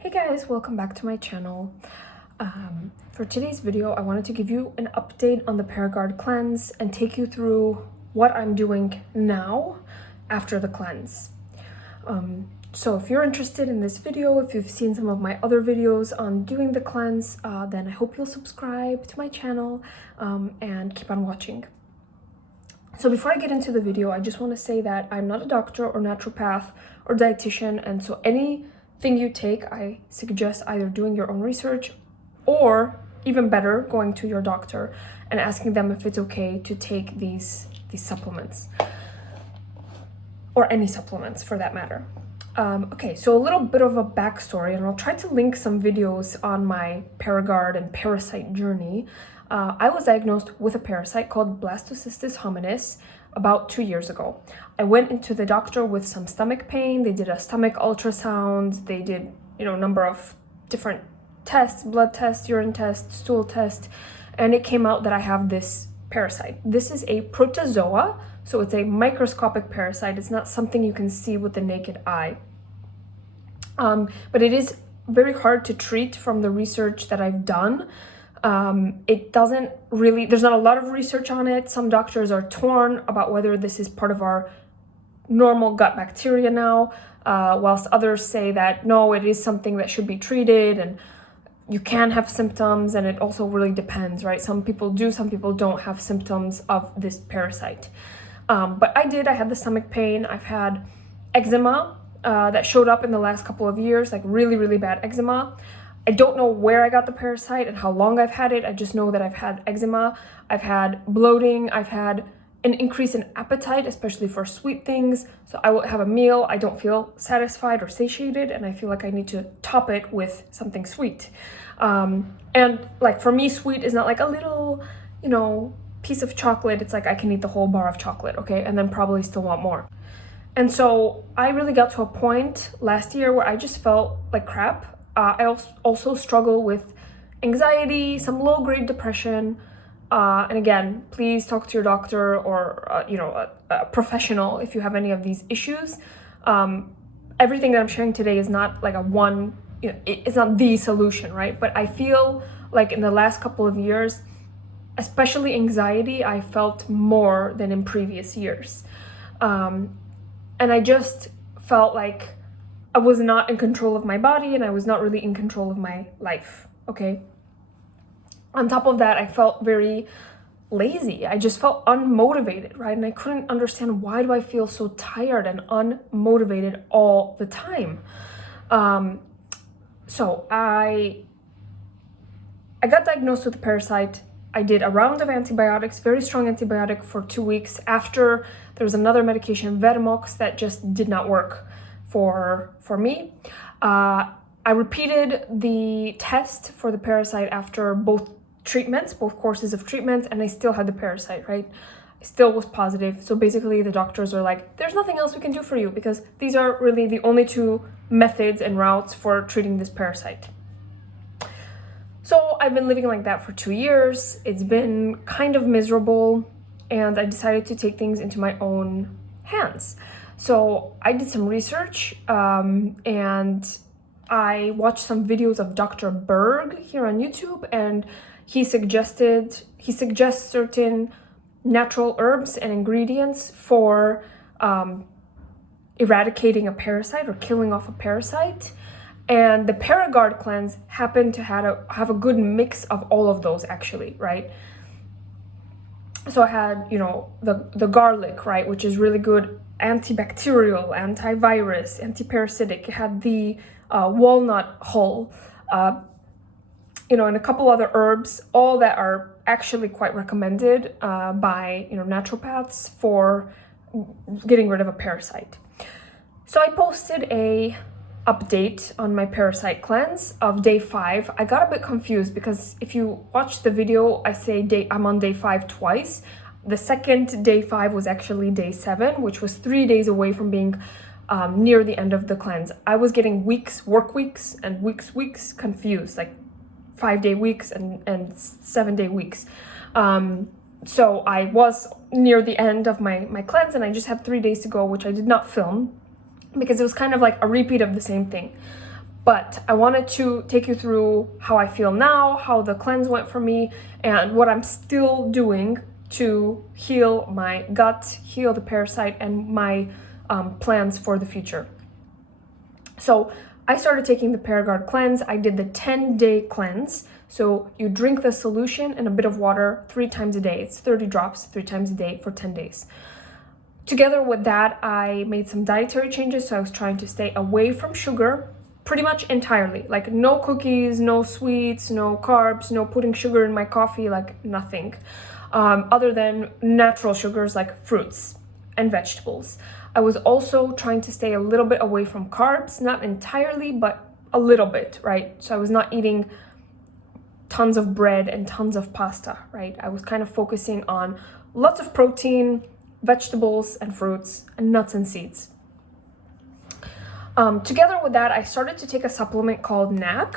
Hey guys, welcome back to my channel. For today's video, I wanted to give you an update on the PARAGUARD cleanse and take you through what I'm doing now after the cleanse. So if you're interested in this video, if you've seen some of my other videos on doing the cleanse, then I hope you'll subscribe to my channel and keep on watching. So before I get into the video, I just want to say that I'm not a doctor or naturopath or dietitian, and so anything you take, I suggest either doing your own research or, even better, going to your doctor and asking them if it's okay to take these supplements, or any supplements for that matter. Okay, so a little bit of a backstory, and I'll try to link some videos on my PARAGUARD and parasite journey. I was diagnosed with a parasite called Blastocystis hominis about 2 years ago. I went into the doctor with some stomach pain. They did a stomach ultrasound. They did, a number of different tests, blood tests, urine tests, stool tests, and it came out that I have this parasite. This is a protozoa, so it's a microscopic parasite. It's not something you can see with the naked eye. But it is very hard to treat from the research that I've done. It doesn't really, there's not a lot of research on it. Some doctors are torn about whether this is part of our normal gut bacteria now, whilst others say that no, it is something that should be treated and you can have symptoms, and it also really depends, right? Some people do, some people don't have symptoms of this parasite. But I had the stomach pain. I've had eczema that showed up in the last couple of years, like really, really bad eczema. I don't know where I got the parasite and how long I've had it. I just know that I've had eczema. I've had bloating. I've had an increase in appetite, especially for sweet things. So I will have a meal, I don't feel satisfied or satiated, and I feel like I need to top it with something sweet. And like for me, sweet is not like a little, piece of chocolate. It's like I can eat the whole bar of chocolate, okay? And then probably still want more. And so I really got to a point last year where I just felt like crap. I also struggle with anxiety, some low-grade depression. And again, please talk to your doctor or, a professional if you have any of these issues. Everything that I'm sharing today is not like it's not the solution, right? But I feel like in the last couple of years, especially anxiety, I felt more than in previous years. And I just felt like I was not in control of my body, and I was not really in control of my life, okay? On top of that, I felt very lazy. I just felt unmotivated, right? And I couldn't understand, why do I feel so tired and unmotivated all the time? So I got diagnosed with a parasite. I did a round of antibiotics, very strong antibiotic for 2 weeks. After, there was another medication, Vetamox, that just did not work for me. I repeated the test for the parasite after both courses of treatments, and I still had the parasite, right? I still was positive. So basically the doctors are like, there's nothing else we can do for you, because these are really the only two methods and routes for treating this parasite. So I've been living like that for 2 years. It's been kind of miserable, and I decided to take things into my own hands. So I did some research, and I watched some videos of Dr. Berg here on YouTube, and he suggests certain natural herbs and ingredients for eradicating a parasite or killing off a parasite. And the PARAGUARD cleanse happened to have a good mix of all of those, actually, right? So I had, the garlic, right, which is really good, antibacterial, antivirus, antiparasitic. It had the walnut hull, and a couple other herbs, all that are actually quite recommended by naturopaths for getting rid of a parasite. So I posted a update on my parasite cleanse of day 5. I got a bit confused because if you watch the video, I say I'm on day 5 twice. The second day 5 was actually day 7, which was 3 days away from being near the end of the cleanse. I was getting work weeks and weeks confused, like 5-day weeks and 7-day weeks. So I was near the end of my cleanse, and I just had 3 days to go, which I did not film because it was kind of like a repeat of the same thing. But I wanted to take you through how I feel now, how the cleanse went for me, and what I'm still doing to heal my gut, heal the parasite, and my plans for the future. So I started taking the PARAGUARD cleanse. I did the 10-day cleanse. So you drink the solution and a bit of water 3 times a day. It's 30 drops 3 times a day for 10 days. Together with that, I made some dietary changes. So I was trying to stay away from sugar pretty much entirely. Like no cookies, no sweets, no carbs, no putting sugar in my coffee, like nothing. Other than natural sugars like fruits and vegetables. I was also trying to stay a little bit away from carbs, not entirely, but a little bit, right? So I was not eating tons of bread and tons of pasta, right? I was kind of focusing on lots of protein, vegetables and fruits, and nuts and seeds. Together with that, I started to take a supplement called NAC,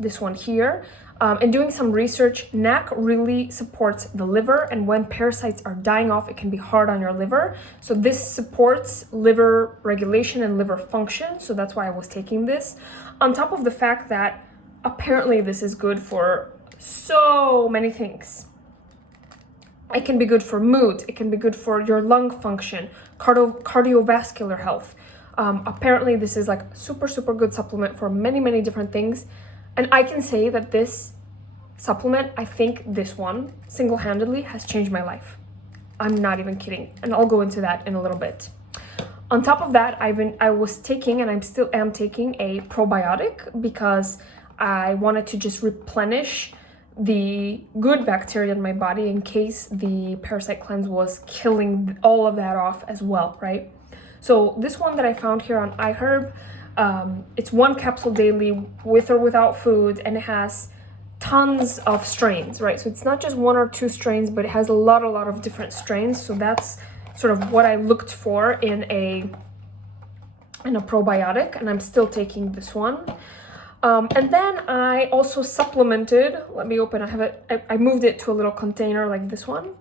this one here. And doing some research, NAC really supports the liver, and when parasites are dying off, it can be hard on your liver. So this supports liver regulation and liver function, so that's why I was taking this. On top of the fact that apparently this is good for so many things. It can be good for mood, it can be good for your lung function, cardiovascular health. Apparently this is like super good supplement for many different things. And I can say that this supplement, I think this one single-handedly has changed my life. I'm not even kidding. And I'll go into that in a little bit. On top of that, I was taking, and I still am taking, a probiotic because I wanted to just replenish the good bacteria in my body in case the parasite cleanse was killing all of that off as well, right? So this one that I found here on iHerb, it's 1 capsule daily with or without food, and it has tons of strains, right? So it's not just 1 or 2 strains, but it has a lot of different strains. So that's sort of what I looked for in a probiotic, and I'm still taking this one. And then I also supplemented, let me open, I moved it to a little container like this one.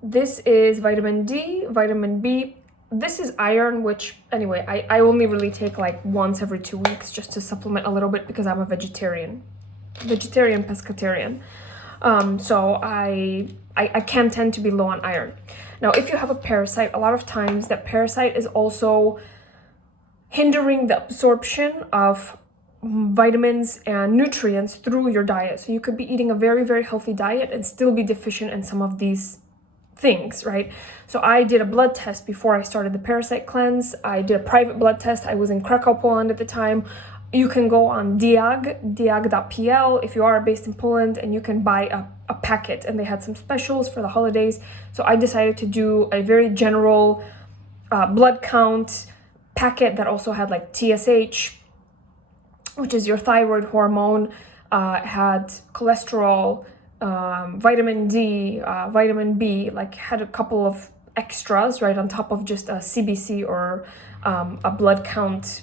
This is vitamin D, vitamin B. This is iron, which anyway, I only really take like once every 2 weeks just to supplement a little bit because I'm a vegetarian pescatarian. So I can tend to be low on iron. Now, if you have a parasite, a lot of times that parasite is also hindering the absorption of vitamins and nutrients through your diet. So you could be eating a very healthy diet and still be deficient in some of these things, right? So I did a blood test before I started the parasite cleanse. I did a private blood test. I was in Krakow, Poland at the time. You can go on diag.pl if you are based in Poland, and you can buy a packet, and they had some specials for the holidays. So I decided to do a very general blood count packet that also had like TSH, which is your thyroid hormone, had cholesterol, vitamin D, vitamin B, like had a couple of extras, right, on top of just a CBC or a blood count,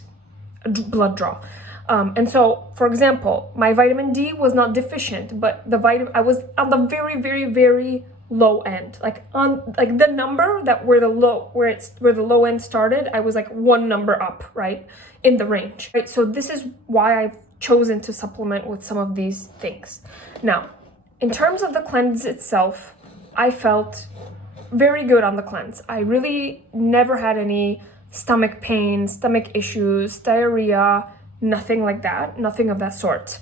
blood draw. And so, for example, my vitamin D was not deficient, but I was on the very low end, like on like the number that where the low end started, I was like 1 number up, right, in the range, right? So this is why I've chosen to supplement with some of these things. Now, in terms of the cleanse itself, I felt very good on the cleanse. I really never had any stomach pain, stomach issues, diarrhea, nothing like that, nothing of that sort.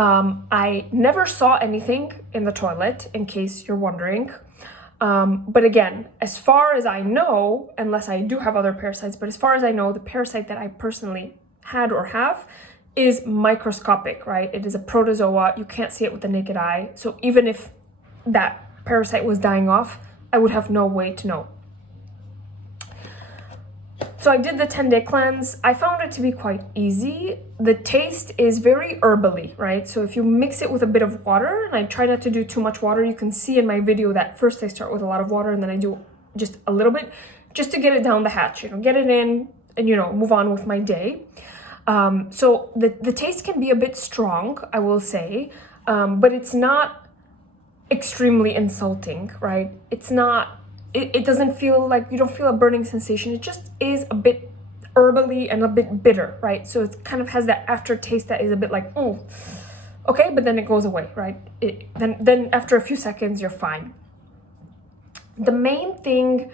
I never saw anything in the toilet, in case you're wondering. But again, as far as I know, unless I do have other parasites, but as far as I know, the parasite that I personally had or have is microscopic, right? It is a protozoa. You can't see it with the naked eye. So even if that parasite was dying off, I would have no way to know. So I did the 10-day cleanse. I found it to be quite easy. The taste is very herbally, right? So if you mix it with a bit of water, and I try not to do too much water, you can see in my video that first I start with a lot of water and then I do just a little bit, just to get it down the hatch, get it in and, move on with my day. So the taste can be a bit strong, I will say, but it's not extremely insulting, right? It's not, it doesn't feel like, you don't feel a burning sensation. It just is a bit herbally and a bit bitter, right? So it kind of has that aftertaste that is a bit like, oh, okay, but then it goes away, right? Then after a few seconds, you're fine. The main thing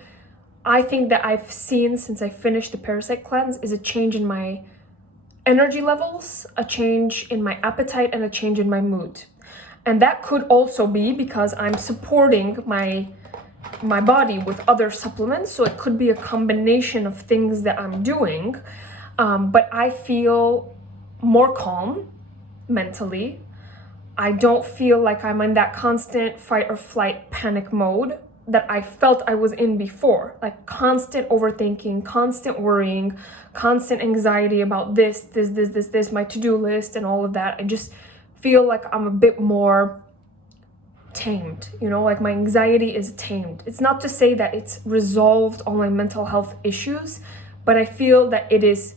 I think that I've seen since I finished the Parasite Cleanse is a change in my energy levels, a change in my appetite, and a change in my mood. And that could also be because I'm supporting my body with other supplements, so it could be a combination of things that I'm doing, but I feel more calm mentally. I don't feel like I'm in that constant fight or flight panic mode that I felt I was in before, like constant overthinking, constant worrying, constant anxiety about this, my to-do list and all of that. I just feel like I'm a bit more tamed, you know, like my anxiety is tamed. It's not to say that it's resolved all my mental health issues, but I feel that it is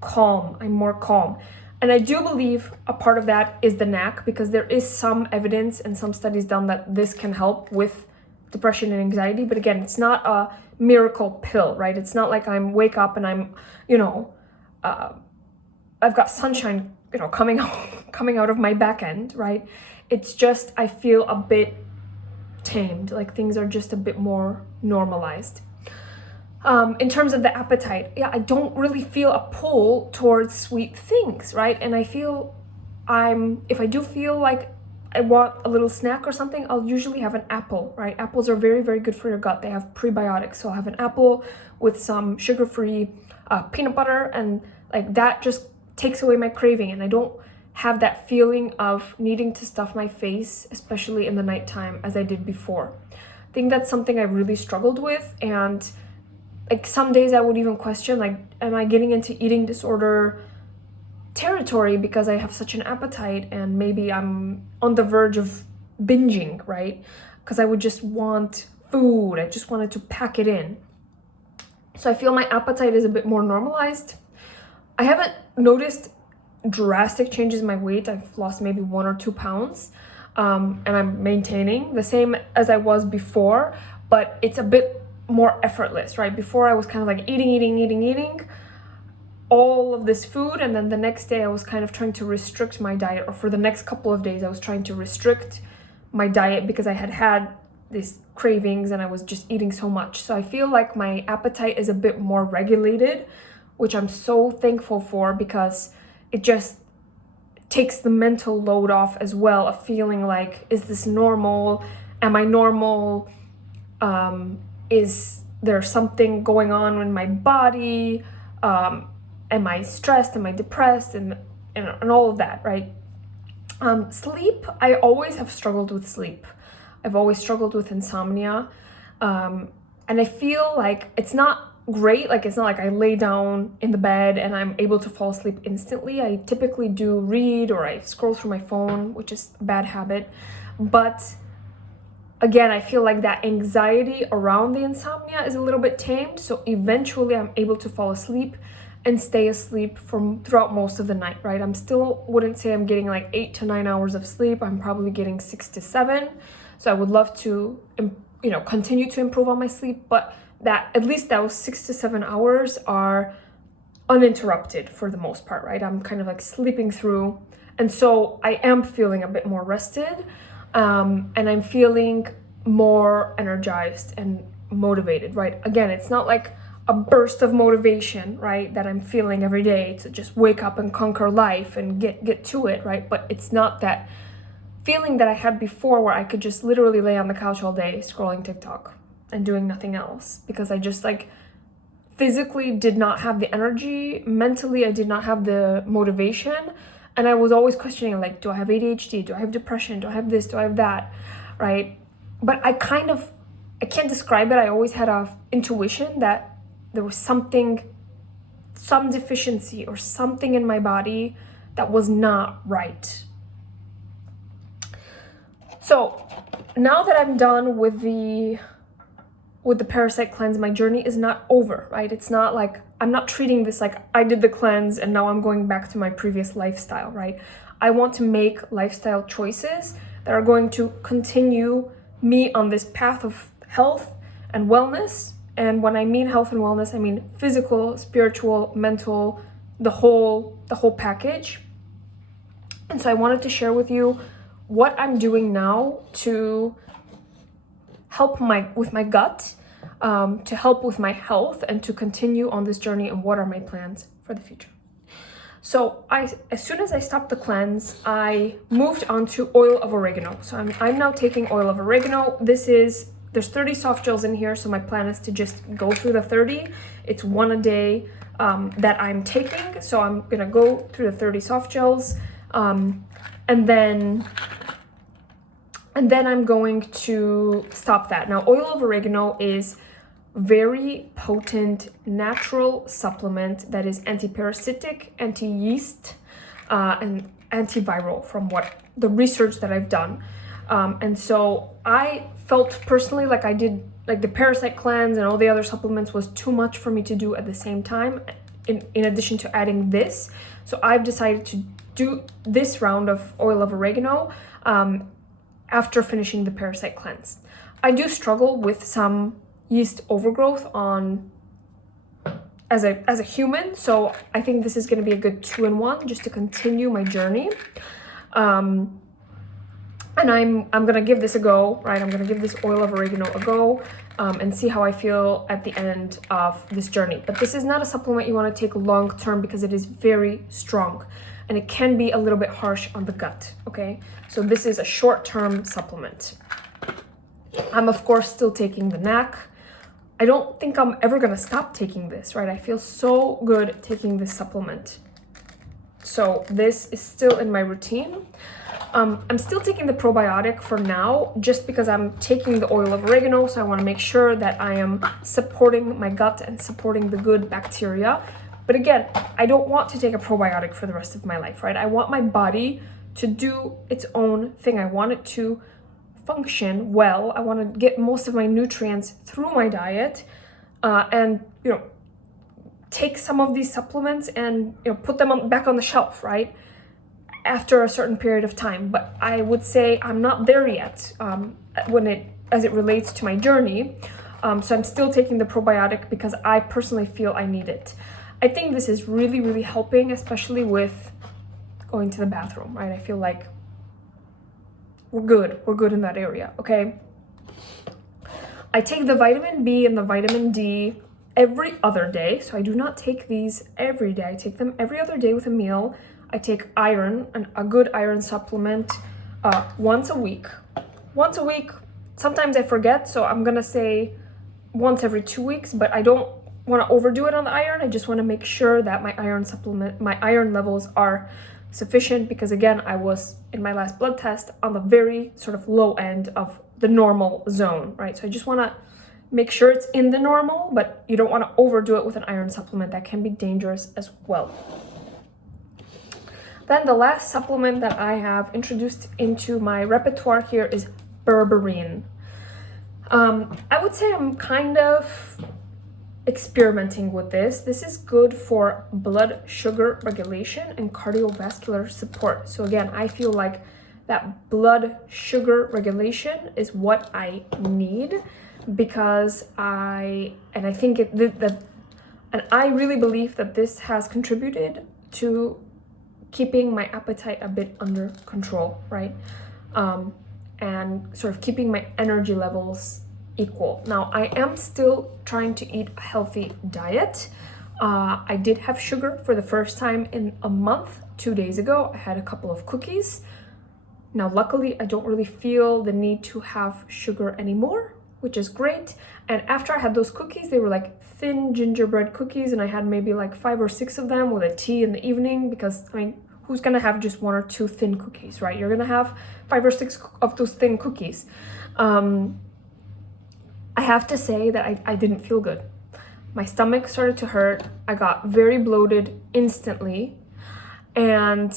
calm. I'm more calm. And I do believe a part of that is the NAC, because there is some evidence and some studies done that this can help with depression and anxiety. But again, it's not a miracle pill, right? It's not like I'm wake up and I'm, you know, I've got sunshine, you know, coming out of my back end, right? It's just, I feel a bit tamed, like things are just a bit more normalized. In terms of the appetite, yeah, I don't really feel a pull towards sweet things, right? And I feel if I do feel like I want a little snack or something, I'll usually have an apple, right? Apples are very, very good for your gut. They have prebiotics. So I'll have an apple with some sugar-free peanut butter, and like that just takes away my craving, and I don't have that feeling of needing to stuff my face, especially in the nighttime, as I did before. I think that's something I really struggled with, and like some days I would even question, like, am I getting into eating disorder territory because I have such an appetite, and maybe I'm on the verge of binging, right? Because I would just want food. I just wanted to pack it in. So I feel my appetite is a bit more normalized. I haven't noticed drastic changes in my weight. I've lost maybe 1 or 2 pounds, and I'm maintaining the same as I was before, but it's a bit more effortless, right? Before I was kind of like eating all of this food, and then the next day I was kind of trying to restrict my diet, or for the next couple of days I was trying to restrict my diet because I had these cravings and I was just eating so much. So I feel like my appetite is a bit more regulated, which I'm so thankful for, because it just takes the mental load off as well, of feeling like, is this normal? Am I normal? Is there something going on in my body? Am I stressed? Am I depressed? And all of that, right? Sleep, I always have struggled with sleep. I've always struggled with insomnia. And I feel like it's not great. Like, it's not like I lay down in the bed and I'm able to fall asleep instantly. I typically do read, or I scroll through my phone, which is a bad habit. But again, I feel like that anxiety around the insomnia is a little bit tamed. So eventually I'm able to fall asleep and stay asleep throughout most of the night, right? I'm still wouldn't say I'm getting like 8 to 9 hours of sleep. I'm probably getting 6 to 7. So I would love to, you know, continue to improve on my sleep, but that at least those 6 to 7 hours are uninterrupted for the most part, right? I'm kind of like sleeping through, and so I am feeling a bit more rested, and I'm feeling more energized and motivated, right? Again, it's not like a burst of motivation, right, that I'm feeling every day to just wake up and conquer life and get to it, right? But it's not that feeling that I had before, where I could just literally lay on the couch all day scrolling TikTok and doing nothing else, because I just like physically did not have the energy. Mentally, I did not have the motivation, and I was always questioning, like, do I have ADHD? Do I have depression? Do I have this? Do I have that? Right? But I can't describe it. I always had a intuition that there was some deficiency or something in my body that was not right. So now that I'm done with the Parasite Cleanse, my journey is not over, right? It's not like, I'm not treating this like I did the cleanse and now I'm going back to my previous lifestyle, right? I want to make lifestyle choices that are going to continue me on this path of health and wellness And when I mean health and wellness, I mean physical, spiritual, mental, the whole package. And so I wanted to share with you what I'm doing now to help with my gut, to help with my health, and to continue on this journey, and what are my plans for the future. So as soon as I stopped the cleanse, I moved on to oil of oregano. So I'm now taking oil of oregano. There's 30 soft gels in here, so my plan is to just go through the 30. It's one a day that I'm taking, so I'm gonna go through the 30 soft gels, and then I'm going to stop that. Now, oil of oregano is very potent natural supplement that is anti-parasitic, anti-yeast, and antiviral from what the research that I've done. And so I felt personally like I did, like the Parasite Cleanse and all the other supplements was too much for me to do at the same time, in addition to adding this. So I've decided to do this round of oil of oregano after finishing the Parasite Cleanse. I do struggle with some yeast overgrowth as a human, so I think this is going to be a good 2-in-1 just to continue my journey. And I'm gonna give this a go, right? I'm gonna give this oil of oregano a go, and see how I feel at the end of this journey. But this is not a supplement you want to take long term because it is very strong and it can be a little bit harsh on the gut, okay? So this is a short-term supplement. I'm of course still taking the NAC. I don't think I'm ever gonna stop taking this, right? I feel so good taking this supplement. So this is still in my routine. I'm still taking the probiotic for now, just because I'm taking the oil of oregano, so I want to make sure that I am supporting my gut and supporting the good bacteria. But again, I don't want to take a probiotic for the rest of my life, right? I want my body to do its own thing. I want it to function well. I want to get most of my nutrients through my diet, and take some of these supplements and put them back on the shelf, right? After a certain period of time. But I would say I'm not there yet as it relates to my journey. So I'm still taking the probiotic because I personally feel I need it. I think this is really, really helping, especially with going to the bathroom, right? I feel like we're good in that area, okay? I take the vitamin B and the vitamin D every other day. So I do not take these every day. I take them every other day with a meal. I take iron, a good iron supplement, once a week. Once a week, sometimes I forget, so I'm gonna say once every 2 weeks, but I don't want to overdo it on the iron. I just want to make sure that my iron levels are sufficient, because again, I was in my last blood test on the very sort of low end of the normal zone, right? So I just want to make sure it's in the normal, but you don't want to overdo it with an iron supplement. That can be dangerous as well. Then the last supplement that I have introduced into my repertoire here is berberine. I would say I'm kind of experimenting with this. This is good for blood sugar regulation and cardiovascular support. So again, I feel like that blood sugar regulation is what I need, because I really believe that this has contributed to keeping my appetite a bit under control, right? And sort of keeping my energy levels equal. Now, I am still trying to eat a healthy diet. I did have sugar for the first time in a month, 2 days ago. I had a couple of cookies. Now, luckily, I don't really feel the need to have sugar anymore, which is great. And after I had those cookies, they were like thin gingerbread cookies, and I had maybe like 5 or 6 of them with a tea in the evening, because I mean, who's gonna have just 1 or 2 thin cookies, right? You're gonna have 5 or 6 of those thin cookies. I have to say that I didn't feel good. My stomach started to hurt. I got very bloated instantly, and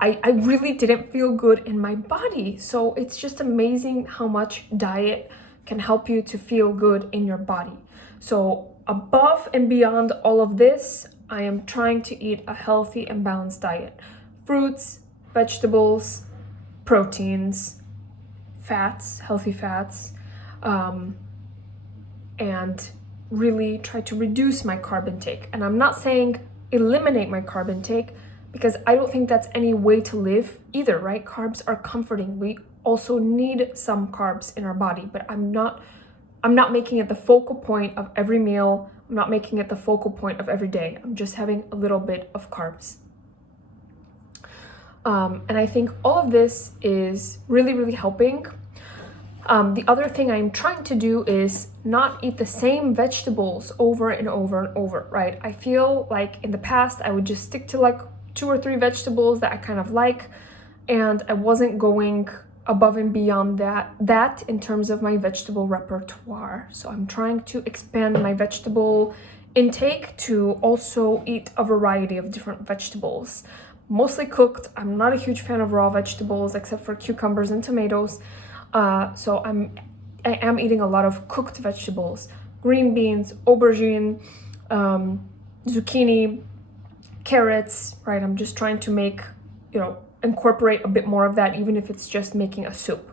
I really didn't feel good in my body. So it's just amazing how much diet can help you to feel good in your body. So above and beyond all of this, I am trying to eat a healthy and balanced diet. Fruits, vegetables, proteins, fats, healthy fats, and really try to reduce my carb intake. And I'm not saying eliminate my carb intake, because I don't think that's any way to live either, right? Carbs are comforting. We also need some carbs in our body, but I'm not making it the focal point of every meal. I'm not making it the focal point of every day. I'm just having a little bit of carbs. And I think all of this is really, really helping. The other thing I'm trying to do is not eat the same vegetables over and over and over, right? I feel like in the past, I would just stick to like 2 or 3 vegetables that I kind of like, and I wasn't going above and beyond that in terms of my vegetable repertoire. So I'm trying to expand my vegetable intake to also eat a variety of different vegetables, mostly cooked. I'm not a huge fan of raw vegetables except for cucumbers and tomatoes. So I am eating a lot of cooked vegetables, green beans, aubergine, zucchini, carrots, right? I'm just trying to make, incorporate a bit more of that, even if it's just making a soup.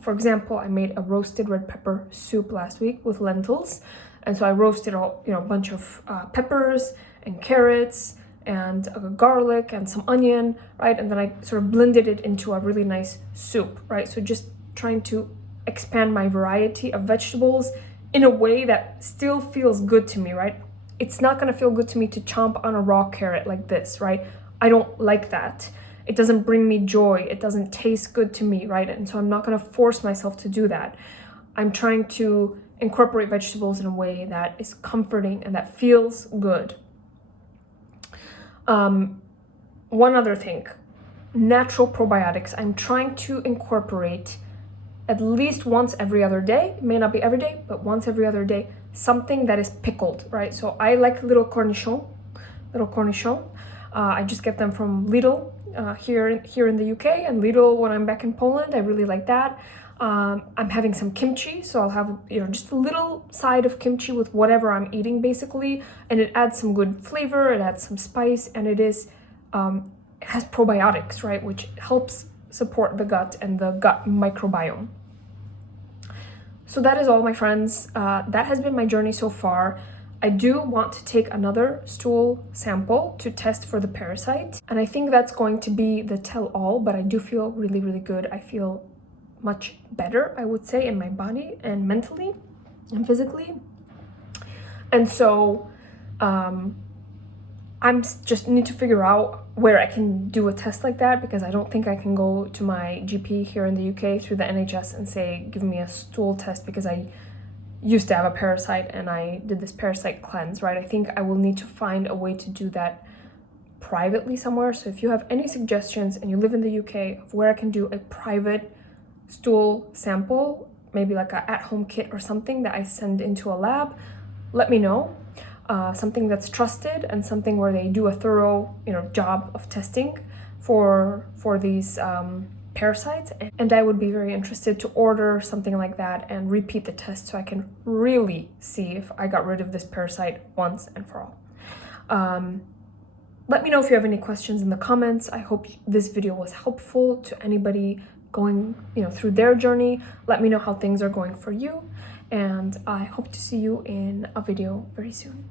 For example, I made a roasted red pepper soup last week with lentils. And so I roasted a bunch of peppers and carrots and garlic and some onion, right? And then I sort of blended it into a really nice soup, right? So just trying to expand my variety of vegetables in a way that still feels good to me, right? It's not gonna feel good to me to chomp on a raw carrot like this, right? I don't like that. It doesn't bring me joy. It doesn't taste good to me, right? And so I'm not gonna force myself to do that. I'm trying to incorporate vegetables in a way that is comforting and that feels good. One other thing, natural probiotics. I'm trying to incorporate at least once every other day. It may not be every day, but once every other day, something that is pickled, right? So I like little cornichons. I just get them from Lidl here in the UK, and Lidl when I'm back in Poland. I really like that. I'm having some kimchi, so I'll have just a little side of kimchi with whatever I'm eating basically, and it adds some good flavor, it adds some spice, and it has probiotics, right, which helps support the gut and the gut microbiome. So that is all, my friends. That has been my journey so far. I do want to take another stool sample to test for the parasite, and I think that's going to be the tell-all, but I do feel really, really good. I feel much better, I would say, in my body and mentally and physically. And so I'm just need to figure out where I can do a test like that, because I don't think I can go to my GP here in the UK through the NHS and say, give me a stool test, because I used to have a parasite and I did this parasite cleanse, right? I think I will need to find a way to do that privately somewhere. So if you have any suggestions and you live in the UK of where I can do a private stool sample, maybe like an at-home kit or something that I send into a lab, let me know. Something that's trusted and something where they do a thorough, job of testing for these parasites. And I would be very interested to order something like that and repeat the test so I can really see if I got rid of this parasite once and for all. Let me know if you have any questions in the comments. I hope this video was helpful to anybody going, through their journey. Let me know how things are going for you, and I hope to see you in a video very soon.